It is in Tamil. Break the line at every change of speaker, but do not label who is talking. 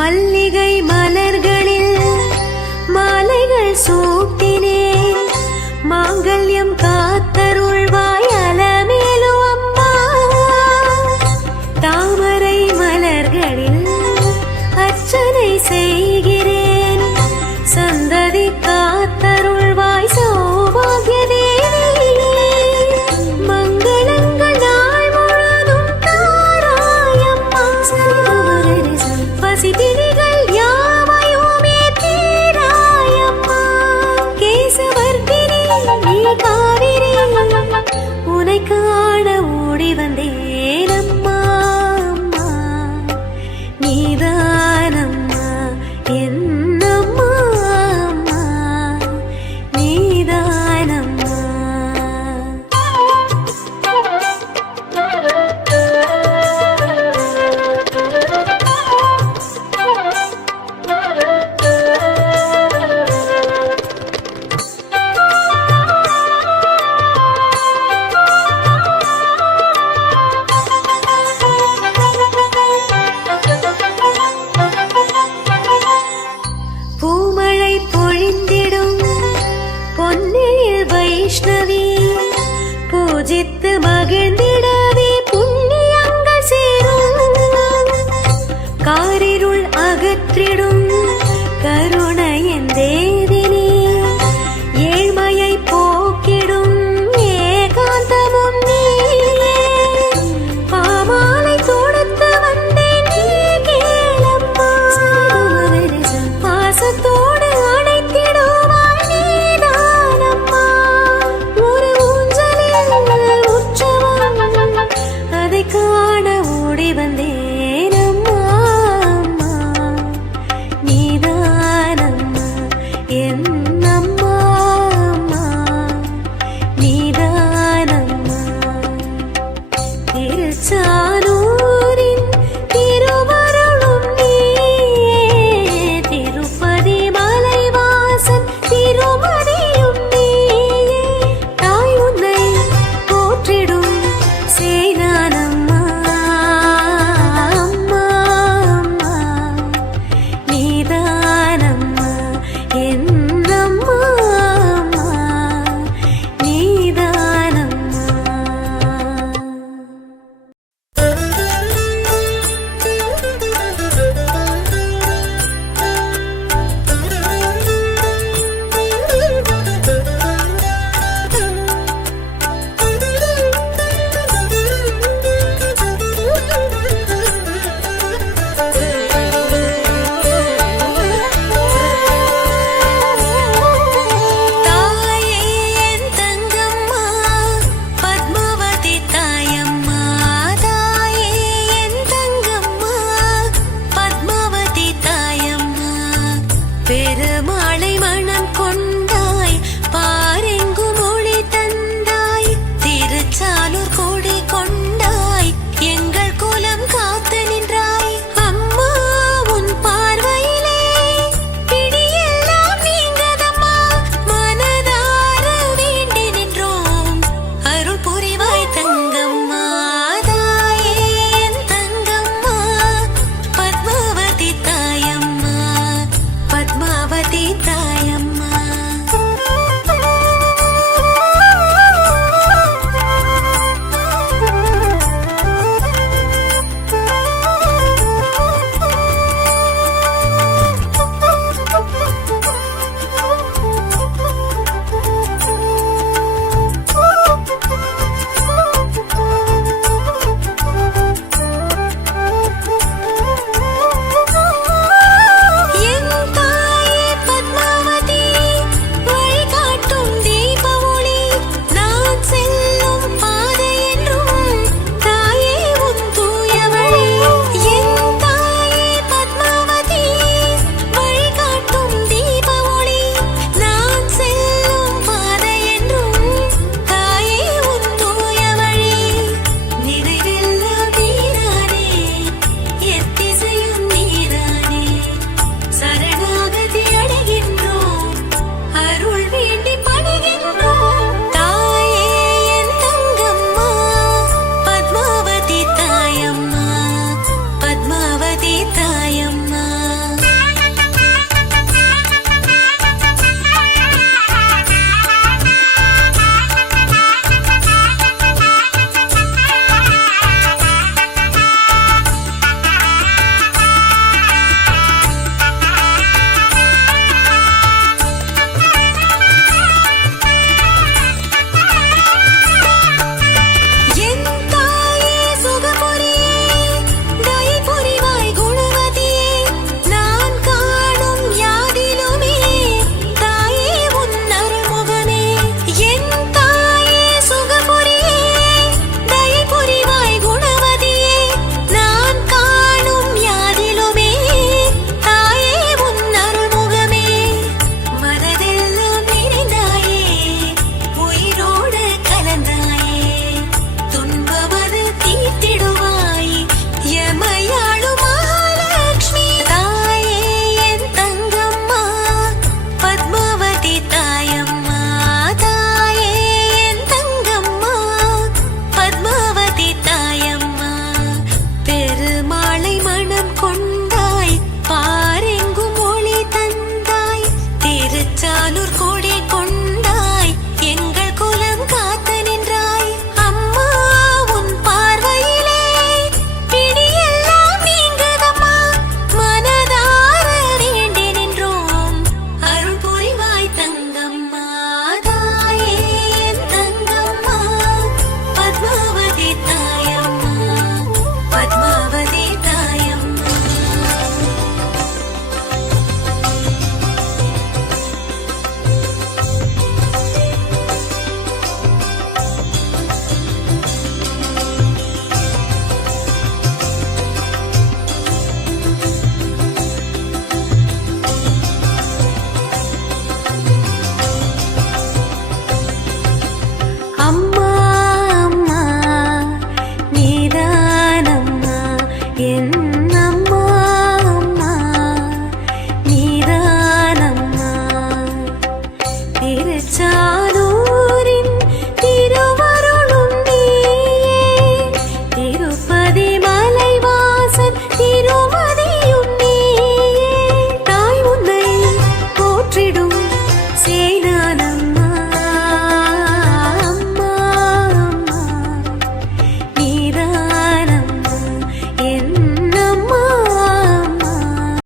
மல்லிகை மலர்கள் உனை காண ஓடி வந்தேன். மகிழ்ந்திட skin